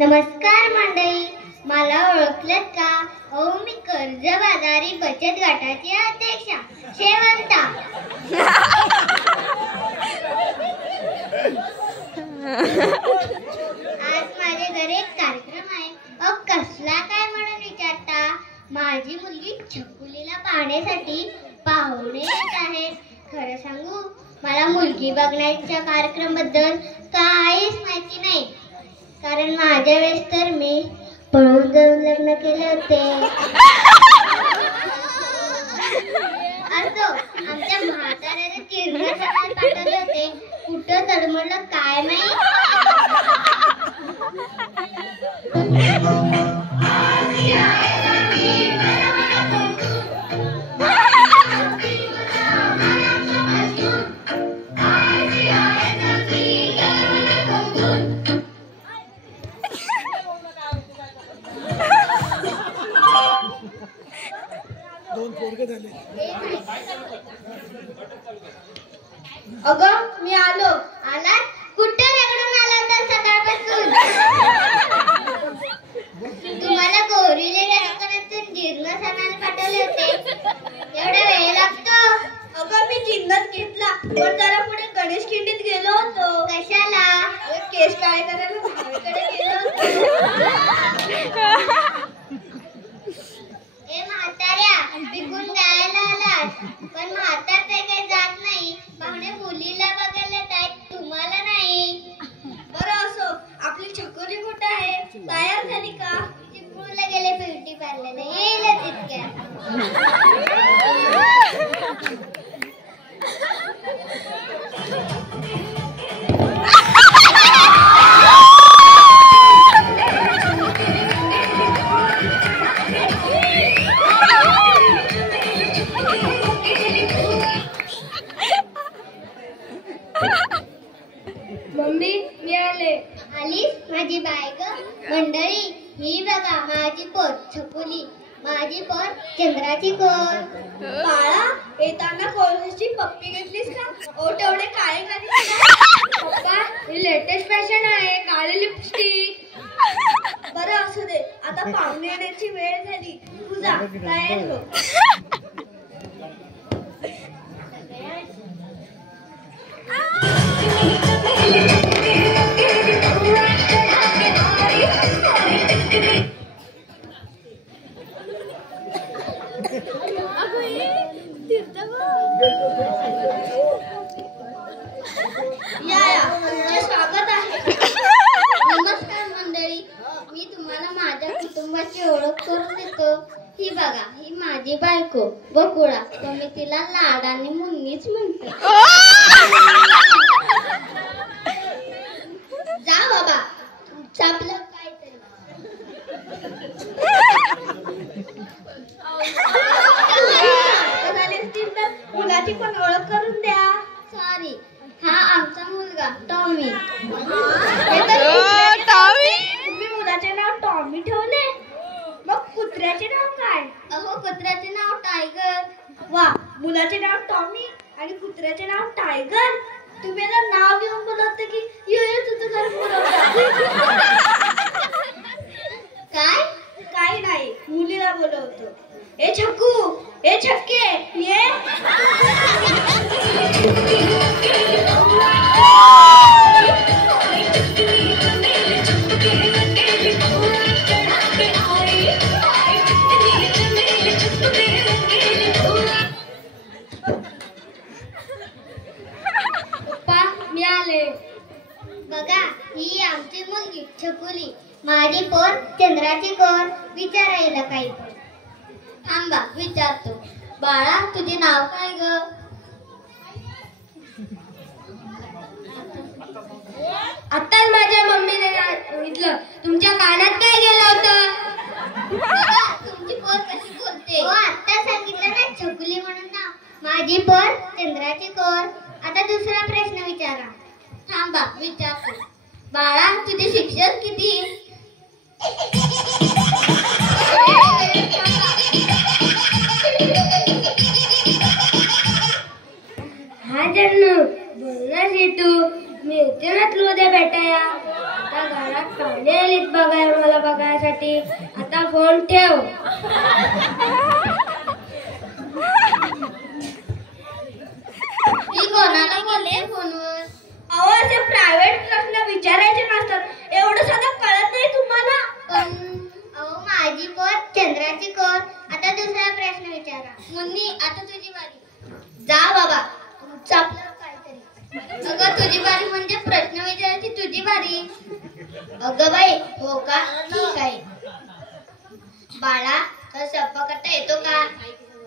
नमस्कार मंडळी, मला ओळखलं का? मी कर्जबाजारी बचत गटाची अध्यक्षा शेवंता. आज माझ्या घरी एक कार्यक्रम आहे. कसला काय म्हणून विचारता? माझी मुलगी छकुलीला पाहण्यासाठी पाहुणे येत आहेत. खरं सांगू, मला मुलगी बघण्याच्या कार्यक्रमाबद्दल काहीच माहिती नाही, कारण माझ्या वेळेस तर मी पळून जाऊन लग्न केले होते. असो, आमच्या म्हाताऱ्याने तीर्थस्थानात पाठवले होते. कुठं तडमडलं काय माहित. अगं, मी आलो. आलात? कुठे रगडून आला तर सकाळपासून? तुम्हाला गौरीले कार्यक्रमातून जीर्णस्थानाला पाठवले होते. एवढा वेळ लागतो? अगं, मी जिन्नस घेतला, पण जरा पुढे गणेश खिंडीत गेलो होतो. कशाला? केस काय करायला भावाकडे गेलो होतो. ए म्हाताऱ्या, विकून जायला आलास, पण म्हातार ते काही जात नाही. पाहुणे मुलीला बघायला येतात, तुम्हाला नाही. बरं असो, आपली छकुली कुठे आहे? तयार झाली का? चिपळूणला गेले ब्युटी पार्लरला, येईलच इतक्यात. मम्मी, मी आले. आलीस माझी बायको? मंडळी, ही बघा माझी पोर छकुली, माझी पोर चंद्राची कोर. बाळा, येताना कोल्हाची पप्पी घेतलीस का? ओ तेवढे काळे घालीस का? पप्पा, ही लेटेस्ट फॅशन आहे, काळे लिपस्टिक. बरं असू दे, आता पाहुणे येण्याची वेळ झाली. तू जा, तयार हो. स्वागत आहे. नमस्कार मंडळी, मी तुम्हाला माझ्या कुटुंबाची ओळख करून देतो. ही बघा, ही माझी बायको बकुळा, तर मी तिला लाडाने मुन्नीच म्हणते. जा बाबा, चापलं काहीतरी. मुलाची पण ओळख करून द्या. सॉरी, हा आमचा मुलगा टॉमी. तुम्ही मुलाचे नाव टॉमी ठेवले, मग कुत्र्याचे नाव काय? अहो, कुत्र्याचे नाव टायगर. वा, मुलाचे नाव टॉमी आणि कुत्र्याचे नाव टायगर. तुम्ही याला नाव घेऊन बोलवते की तुझं घर बोलवता? काय? काही नाही, मुलीला बोलवतो. ए छक्कू, ए छक्के, ये. पप्पा, मी आले. बघा, ही आमची मुलगी छकुली, माझी पोर चंद्राची कोर. विचारायला काही पण. थांबा, विचारतो. बाळा, तुझे नाव काय ग? आत्ताच माझ्या मम्मीने सांगितलं. तुमच्या कानात काय गेलं होतं? तुमची पोर कशी बोलते? हो, आत्ता सांगितलं ना छकुली म्हणून नाव. माझी पोर चंद्राची कोर. आता दुसरा प्रश्न विचारा. थांबा विचारतो. बाळा तुझे शिक्षण किती? हा जन्नू बोलला सीटू. मी येते ना तुला उद्या भेटाया. आता घरात पाहुणे आलीत बघाय मला बघायसाठी. आता फोन ठेव. मी कोणाला बोलले फोनवर? अहो असे प्रायव्हेट प्रश्न विचारायचे नसतात. एवढं साधं कळत नाही तुम्हाला? पण अहो माझी पोर चंद्राची कोर. आता दुसरा प्रश्न विचारा. मुन्नी आता तुझी बारी. जा बाबा चापलं काहीतरी. अगं तुझी बारी म्हणजे प्रश्न विचारायची तुझी बारी. अगं बाई हो का ठीक आहे. बाळा तर स्वयंपाक करता येतो का?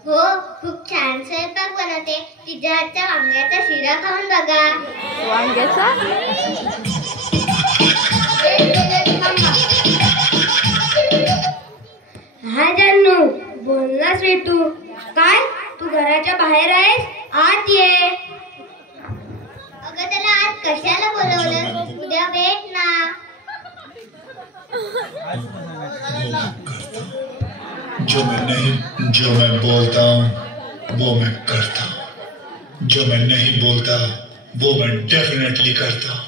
हो खूप छान स्वयंपाक बनवते. तिच्या हातच्या वांग्याचा शिरा खाऊन बघा. वांग्याचा? हा जन्नू बोललास रे तू. काय तू घराच्या बाहेर आहेस? आत ये. अगं त्याला आत कशाला बोलवलं? उद्या भेट ना. जो मैं बोलता हूँ वो मैं करता हूँ. जो मैं नहीं बोलता वो मैं डेफिनेटली करता हूँ.